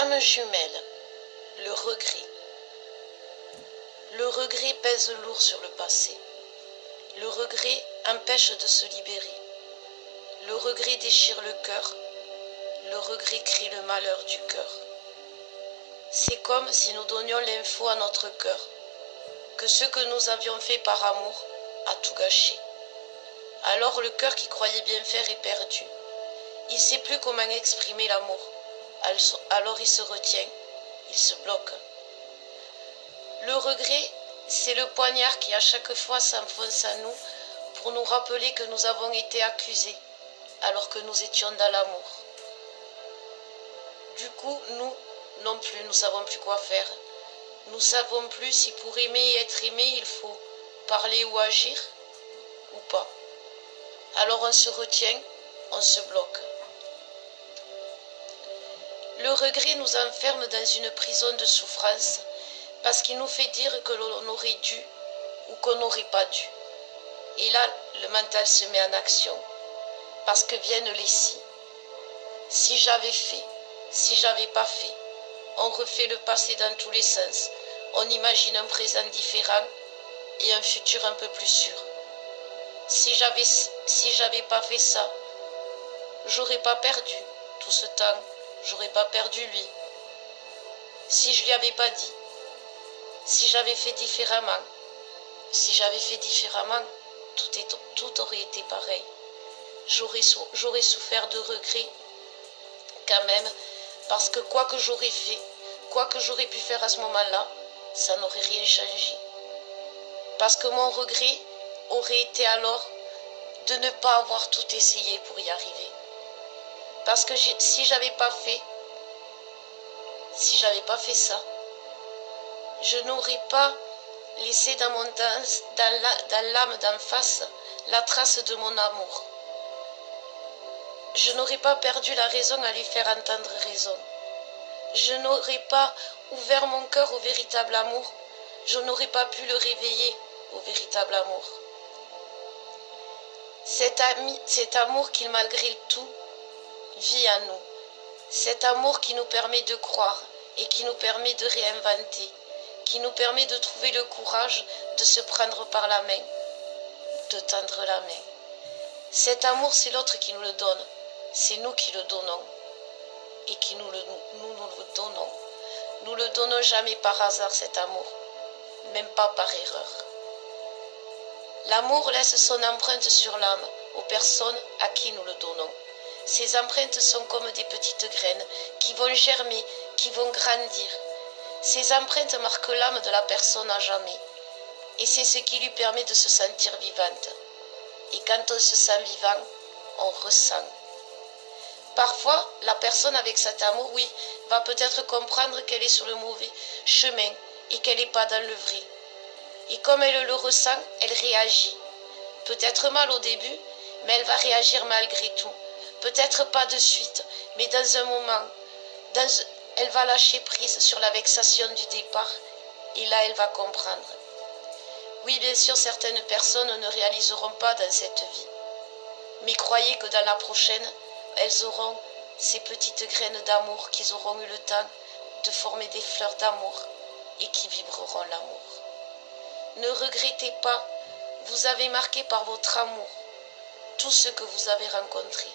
Âme jumelle, le regret. Le regret pèse lourd sur le passé. Le regret empêche de se libérer. Le regret déchire le cœur. Le regret crie le malheur du cœur. C'est comme si nous donnions l'info à notre cœur que ce que nous avions fait par amour a tout gâché. Alors le cœur qui croyait bien faire est perdu. Il ne sait plus comment exprimer l'amour. Alors il se retient, il se bloque. Le regret, c'est le poignard qui à chaque fois s'enfonce en nous pour nous rappeler que nous avons été accusés alors que nous étions dans l'amour. Du coup, nous non plus, nous ne savons plus quoi faire. Nous ne savons plus si pour aimer et être aimé, il faut parler ou agir ou pas. Alors on se retient, on se bloque. Le regret nous enferme dans une prison de souffrance parce qu'il nous fait dire que l'on aurait dû ou qu'on n'aurait pas dû. Et là, le mental se met en action parce que viennent les si. Si j'avais fait, si j'avais pas fait. On refait le passé dans tous les sens. On imagine un présent différent et un futur un peu plus sûr. Si j'avais pas fait ça, j'aurais pas perdu tout ce temps. J'aurais pas perdu lui. Si je lui avais pas dit. Si j'avais fait différemment. Si j'avais fait différemment, tout aurait été pareil. J'aurais souffert de regrets quand même, parce que quoi que j'aurais fait, quoi que j'aurais pu faire à ce moment-là, ça n'aurait rien changé. Parce que mon regret aurait été alors de ne pas avoir tout essayé pour y arriver. Parce que si j'avais pas fait ça, je n'aurais pas laissé dans l'âme d'en face la trace de mon amour. Je n'aurais pas perdu la raison à lui faire entendre raison. Je n'aurais pas ouvert mon cœur au véritable amour. Je n'aurais pas pu le réveiller au véritable amour. Cet amour qui, malgré tout, vit en nous. Cet amour qui nous permet de croire et qui nous permet de réinventer, qui nous permet de trouver le courage de se prendre par la main, de tendre la main. Cet amour, c'est l'autre qui nous le donne. C'est nous qui le donnons et qui nous le donnons. Nous le donnons jamais par hasard, cet amour, même pas par erreur. L'amour laisse son empreinte sur l'âme aux personnes à qui nous le donnons. Ces empreintes sont comme des petites graines qui vont germer, qui vont grandir. Ces empreintes marquent l'âme de la personne à jamais. Et c'est ce qui lui permet de se sentir vivante. Et quand on se sent vivant, on ressent. Parfois, la personne avec cet amour, oui, va peut-être comprendre qu'elle est sur le mauvais chemin et qu'elle n'est pas dans le vrai. Et comme elle le ressent, elle réagit. Peut-être mal au début, mais elle va réagir malgré tout. Peut-être pas de suite, mais dans un moment, elle va lâcher prise sur la vexation du départ. Et là, elle va comprendre. Oui, bien sûr, certaines personnes ne réaliseront pas dans cette vie. Mais croyez que dans la prochaine, elles auront ces petites graines d'amour qu'ils auront eu le temps de former des fleurs d'amour et qui vibreront l'amour. Ne regrettez pas, vous avez marqué par votre amour tout ce que vous avez rencontré.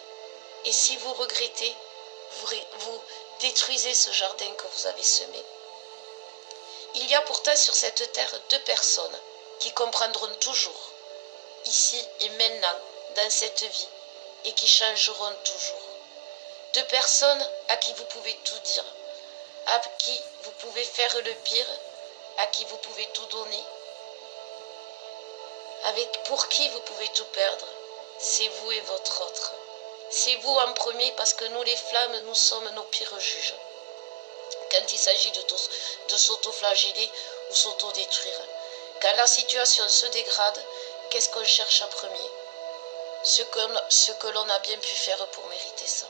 Et si vous regrettez, vous détruisez ce jardin que vous avez semé. Il y a pourtant sur cette terre deux personnes qui comprendront toujours, ici et maintenant, dans cette vie, et qui changeront toujours. Deux personnes à qui vous pouvez tout dire, à qui vous pouvez faire le pire, à qui vous pouvez tout donner, pour qui vous pouvez tout perdre. C'est vous et votre autre. C'est vous en premier parce que nous les flammes, nous sommes nos pires juges. Quand il s'agit de s'auto-flageller ou s'auto-détruire. Quand la situation se dégrade, qu'est-ce qu'on cherche en premier? Ce que l'on a bien pu faire pour mériter ça.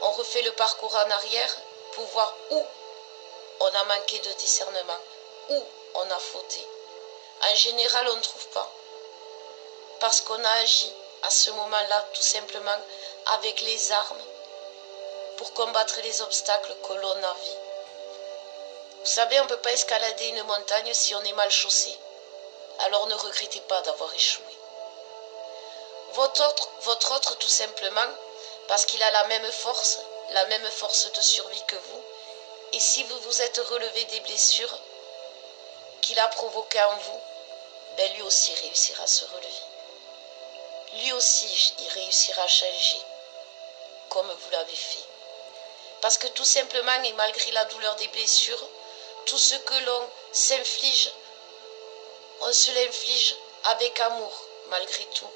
On refait le parcours en arrière pour voir où on a manqué de discernement, où on a fauté. En général, on ne trouve pas. Parce qu'on a agi à ce moment-là tout simplement avec les armes pour combattre les obstacles que l'on a vus. Vous savez, on ne peut pas escalader une montagne si on est mal chaussé. Alors ne regrettez pas d'avoir échoué. Votre autre tout simplement, parce qu'il a la même force de survie que vous, et si vous vous êtes relevé des blessures qu'il a provoquées en vous, ben lui aussi réussira à se relever. Lui aussi, il réussira à changer, comme vous l'avez fait. Parce que tout simplement, et malgré la douleur des blessures, tout ce que l'on s'inflige, on se l'inflige avec amour, malgré tout.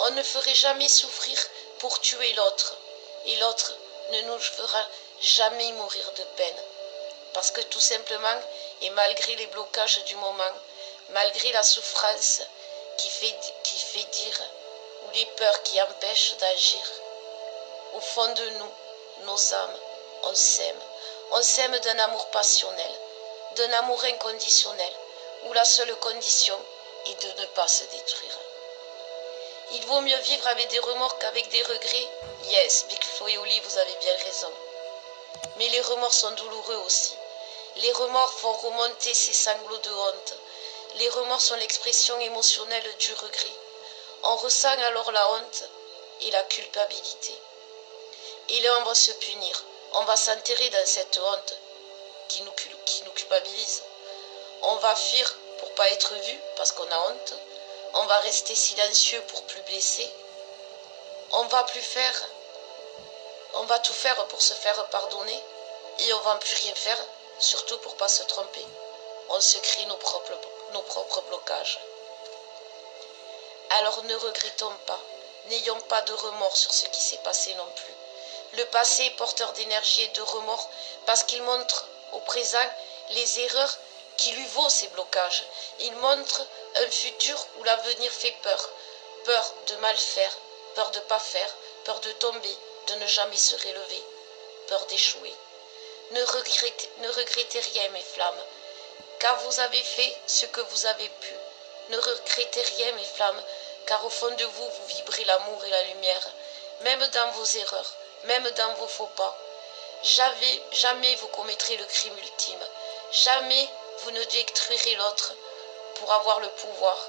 On ne ferait jamais souffrir pour tuer l'autre, et l'autre ne nous fera jamais mourir de peine. Parce que tout simplement, et malgré les blocages du moment, malgré la souffrance qui fait dire, ou les peurs qui empêchent d'agir, au fond de nous, nos âmes, on s'aime. On s'aime d'un amour passionnel, d'un amour inconditionnel, où la seule condition est de ne pas se détruire. Il vaut mieux vivre avec des remords qu'avec des regrets. Yes, Big Flo et Oli, vous avez bien raison. Mais les remords sont douloureux aussi. Les remords font remonter ces sanglots de honte. Les remords sont l'expression émotionnelle du regret. On ressent alors la honte et la culpabilité. Et là, on va se punir. On va s'enterrer dans cette honte qui nous culpabilise. On va fuir pour pas être vu parce qu'on a honte. On va rester silencieux pour plus blesser. On va tout faire pour se faire pardonner. Et on va plus rien faire, surtout pour pas se tromper. On se crée nos propres blocages. Alors ne regrettons pas. N'ayons pas de remords sur ce qui s'est passé non plus. Le passé est porteur d'énergie et de remords parce qu'il montre au présent les erreurs qui lui vaut ces blocages. Il montre un futur où l'avenir fait peur. Peur de mal faire, peur de ne pas faire, peur de tomber, de ne jamais se relever, peur d'échouer. Ne regrettez rien, mes flammes, car vous avez fait ce que vous avez pu. Ne regrettez rien, mes flammes, car au fond de vous, vous vibrez l'amour et la lumière, même dans vos erreurs, même dans vos faux pas. Jamais vous commettrez le crime ultime. Jamais vous ne détruirez l'autre pour avoir le pouvoir.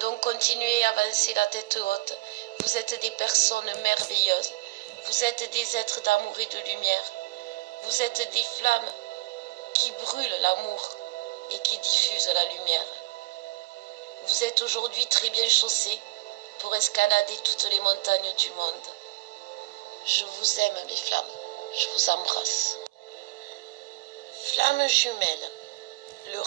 Donc continuez à avancer la tête haute. Vous êtes des personnes merveilleuses. Vous êtes des êtres d'amour et de lumière. Vous êtes des flammes qui brûlent l'amour et qui diffusent la lumière. Vous êtes aujourd'hui très bien chaussés pour escalader toutes les montagnes du monde. Je vous aime, mes flammes. Je vous embrasse. Flammes jumelles. Le